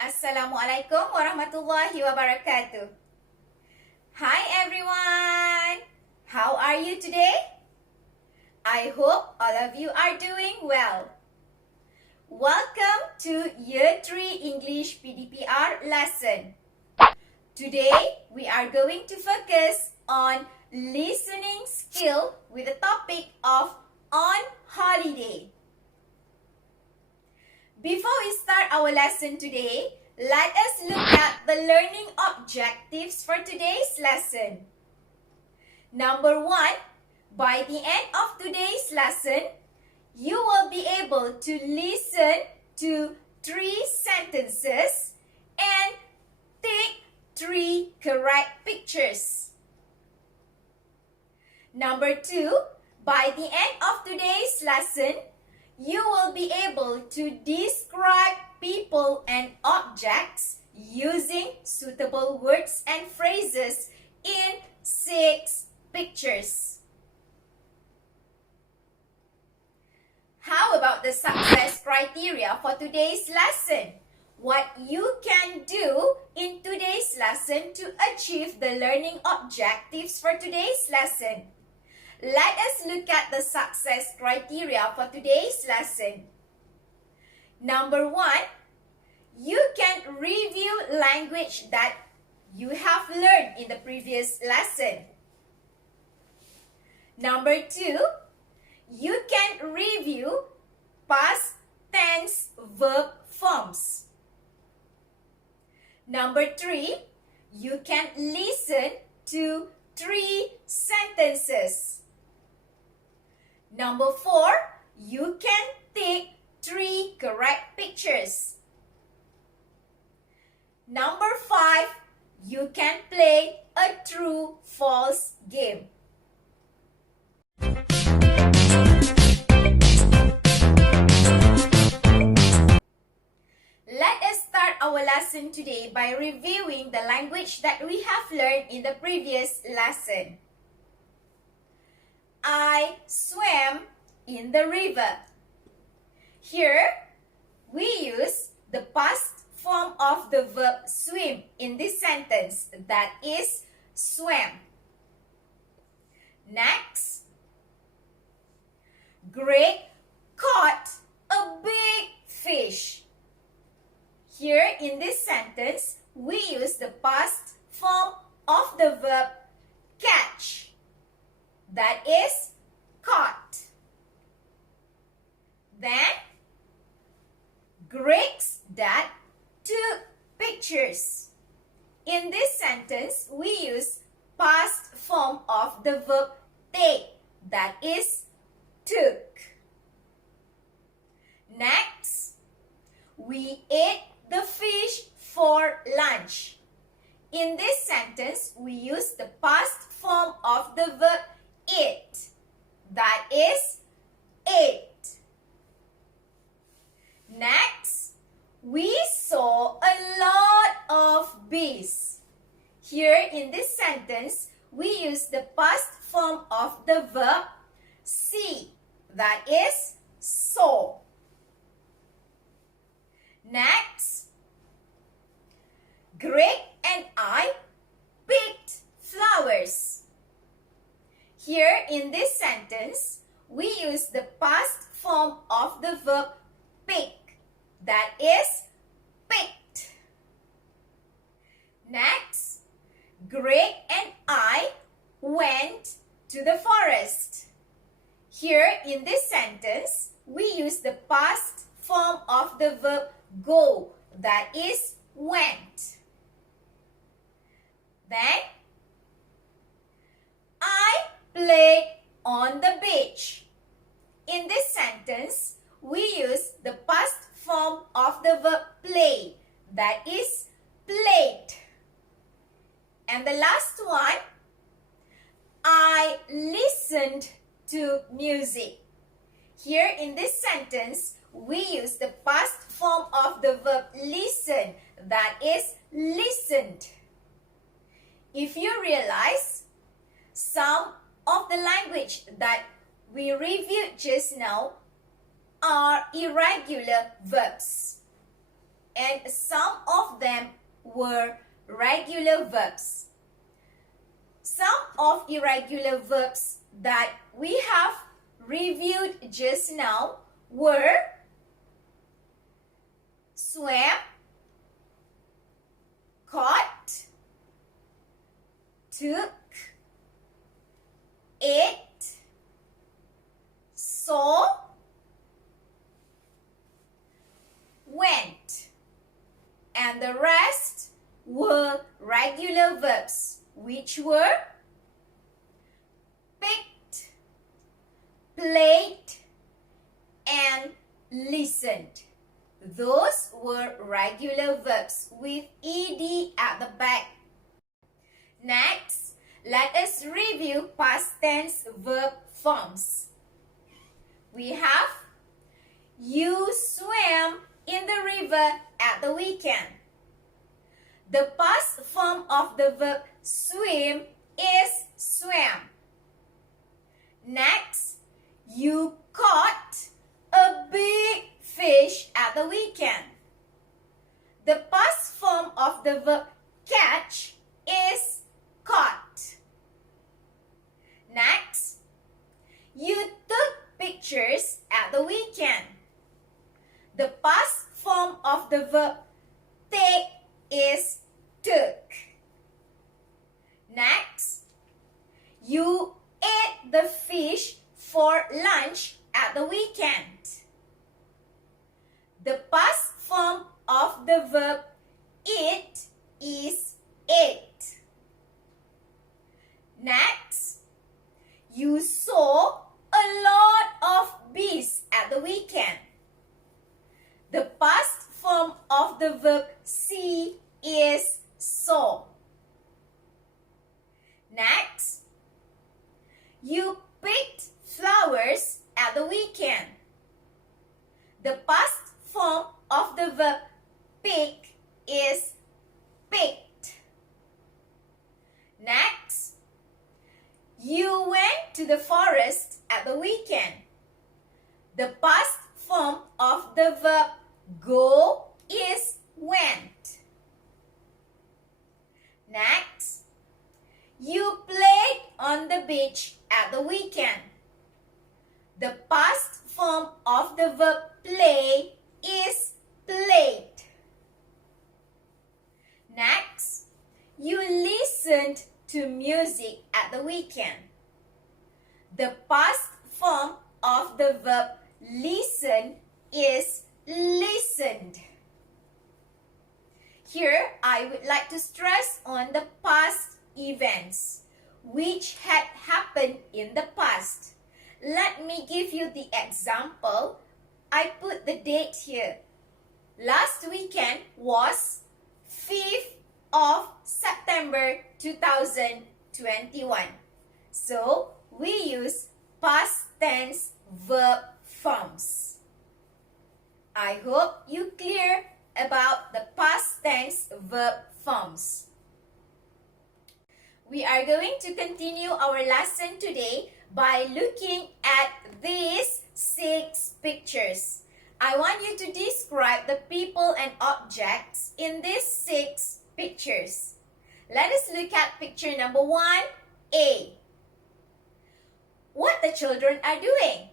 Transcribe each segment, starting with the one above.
Assalamualaikum warahmatullahi wabarakatuh. Hi everyone! How are you today? I hope all of you are doing well. Welcome to Year 3 English PDPR lesson. Today we are going to focus on listening skill with the topic of on holiday. Before we start our lesson today, let us look at the learning objectives for today's lesson. Number 1, by the end of today's lesson, you will be able to listen to 3 sentences and take 3 correct pictures. Number 2, by the end of today's lesson, you will be able to describe people and objects using suitable words and phrases in 6 pictures. How about the success criteria for today's lesson? What you can do in today's lesson to achieve the learning objectives for today's lesson. Let us look at the success criteria for today's lesson. Number 1, you can review language that you have learned in the previous lesson. Number 2, you can review past tense verb forms. Number 3, you can listen to 3 sentences. Number 4, you can take 3 correct pictures. Number 5, you can play a true-false game. Let us start our lesson today by reviewing the language that we have learned in the previous lesson. I swam in the river. Here, we use the past form of the verb swim in this sentence, that is swam. Next, Greg caught a big fish. Here in this sentence, we use the past form of the verb catch, that is caught. Then, Greg's dad took pictures. In this sentence, we use past form of the verb take, that is took. Next, we ate the fish for lunch. In this sentence, we use the past form of the verb eat, that is ate. Next, we saw a lot of bees. Here in this sentence, we use the past form of the verb see, that is saw. Next, Greg and I picked flowers. Here in this sentence, we use the past form of the verb pick, that is picked. Next, Greg and I went to the forest. Here in this sentence, we use the past form of the verb go, that is went. Then, I played on the beach. In this sentence, we use the past form of the verb play, that is played. And the last one, I listened to music. Here in this sentence, we use the past form of the verb listen, that is listened. If you realize, some of the language that we reviewed just now are irregular verbs. And some were regular verbs. Some of irregular verbs that we have reviewed just now were swam, caught, took, ate, saw, went, and the rest were regular verbs, which were picked, played, and listened. Those were regular verbs with ed at the back. Next, let us review past tense verb forms. We have you swam in the river at the weekend. The past form of the verb swim is swam. Next, you caught a big fish at the weekend. The past form of the verb catch is caught. Next, you took pictures at the weekend. The past form of the verb take is took. Next, you ate the fish for lunch at the weekend. The past form of the verb eat is ate. Next, you saw a lot of bees at the weekend. The past form of the verb see is saw. Next, you picked flowers at the weekend. The past form of the verb pick is picked. Next, you went to the forest at the weekend. The past form of the verb go is went. Next, you played on the beach at the weekend. The past form of the verb play is played. Next, you listened to music at the weekend. The past form of the verb listen is listened. Here, I would like to stress on the past events which had happened in the past. Let me give you the example. I put the date here. Last weekend was 5th of September 2021. So, we use past tense verb forms. I hope you clear about the past tense verb forms. We are going to continue our lesson today by looking at these 6 pictures. I want you to describe the people and objects in these 6 pictures. Let us look at picture number 1A. What the children are doing?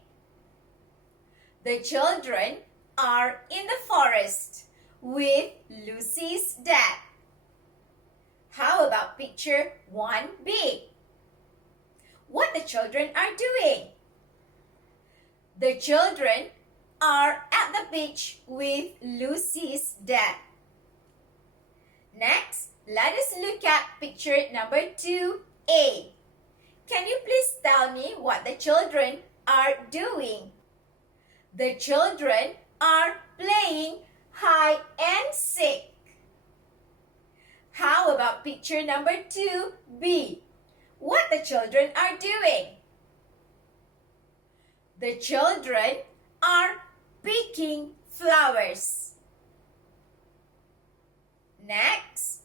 The children are in the forest with Lucy's dad. How about picture 1B? What the children are doing? The children are at the beach with Lucy's dad. Next, let us look at picture number 2A. Can you please tell me what the children are doing? The children are playing hide and seek. How about picture number 2B? What the children are doing? The children are picking flowers. Next,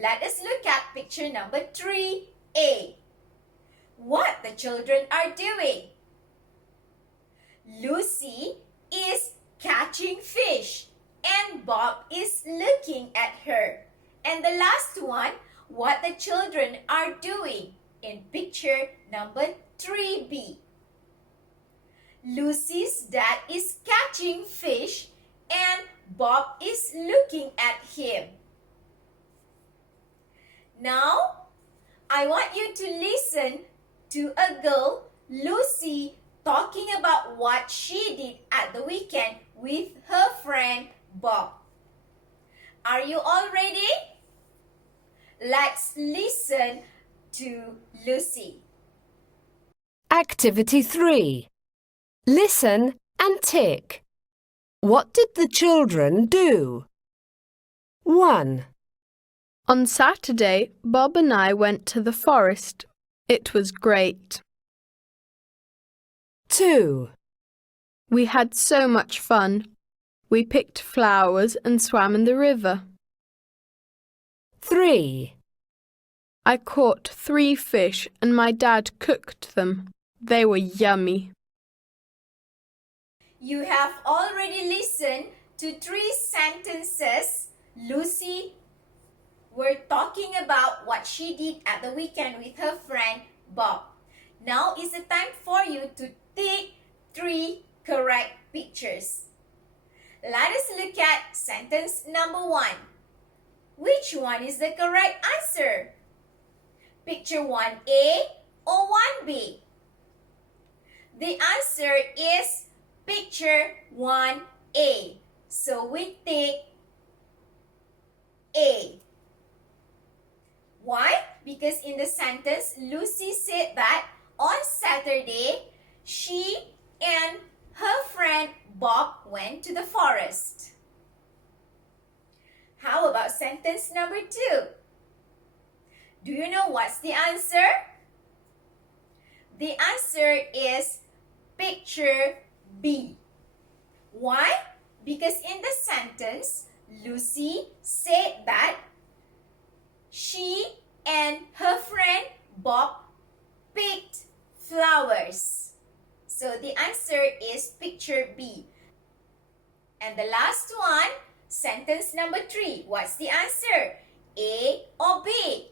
let us look at picture number 3A. What the children are doing? Lucy is catching fish and Bob is looking at her. And the last one, what the children are doing in picture number 3B. Lucy's dad is catching fish and Bob is looking at him. Now, I want you to listen to a girl, Lucy, talking about what she did at the weekend with her friend Bob. Are you all ready? Let's listen to Lucy. Activity 3. Listen and tick. What did the children do? 1, On Saturday, Bob and I went to the forest. It was great. 2, We had so much fun. We picked flowers and swam in the river. 3, I caught 3 fish and my dad cooked them. They were yummy. You have already listened to 3 sentences. Lucy were talking about what she did at the weekend with her friend Bob. Now is the time for you to take 3 correct pictures. Let us look at sentence number 1. Which one is the correct answer? Picture 1A or 1B? The answer is picture 1A. So we take A. Why? Because in the sentence, Lucy said that on Saturday, she and her friend Bob went to the forest. How about sentence number 2? Do you know what's the answer? The answer is picture B. Why? Because in the sentence, Lucy said that she and her friend Bob picked flowers. So the answer is picture B. And the last one, sentence number 3. What's the answer? A or B?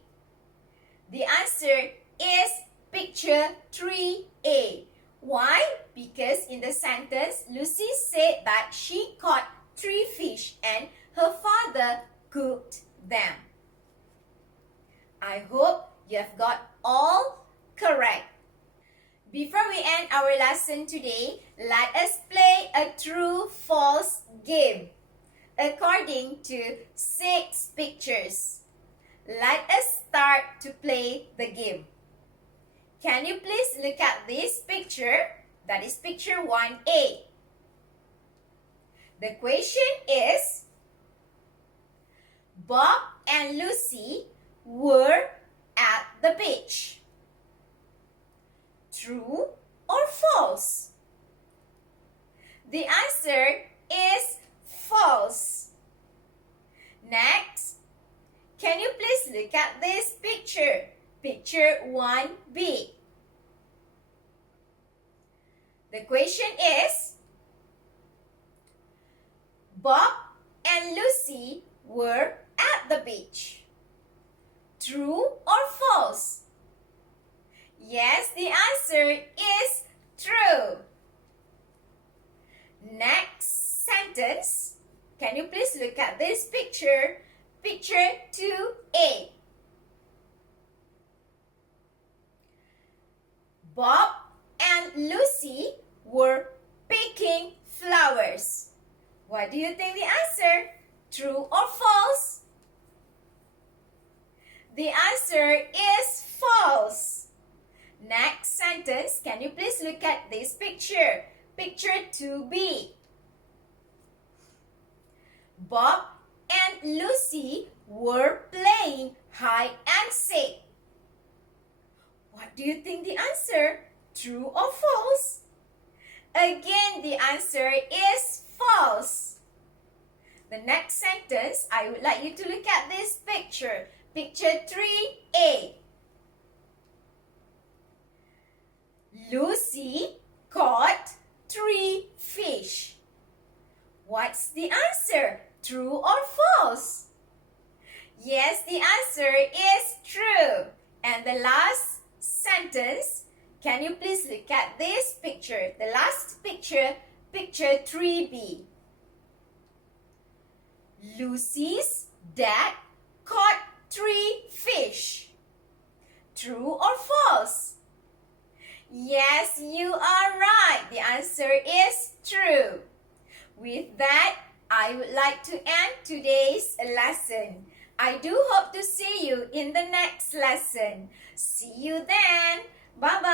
The answer is picture 3A. Why? Because in the sentence, Lucy said that she caught 3 fish and her father cooked them. I hope you have got all correct. Before we end our lesson today, let us play a true-false game according to 6 pictures. Let us start to play the game. Can you please look at this picture? That is picture 1A. The question is, Bob and Lucy were at the beach. True or false? The answer is false. Next, can you please look at this picture? Picture 1B. The question is, Bob and Lucy were at the beach. True or false? Yes, the answer is true. Next sentence. Can you please look at this picture? Picture 2A. Bob and Lucy were picking flowers. What do you think the answer? True or false? The answer is false. Next sentence, can you please look at this picture? Picture 2B. Bob and Lucy were playing hide and seek. What do you think the answer? True or false? Again, the answer is false. The next sentence, I would like you to look at this picture. Picture 3A. Lucy caught 3 fish. What's the answer? True or false? Yes, the answer is true. And the last sentence, can you please look at this picture? The last picture, picture 3B. Lucy's dad caught 3 fish. True or false? Yes, you are right. The answer is true. With that, I would like to end today's lesson. I do hope to see you in the next lesson. See you then. Bye-bye.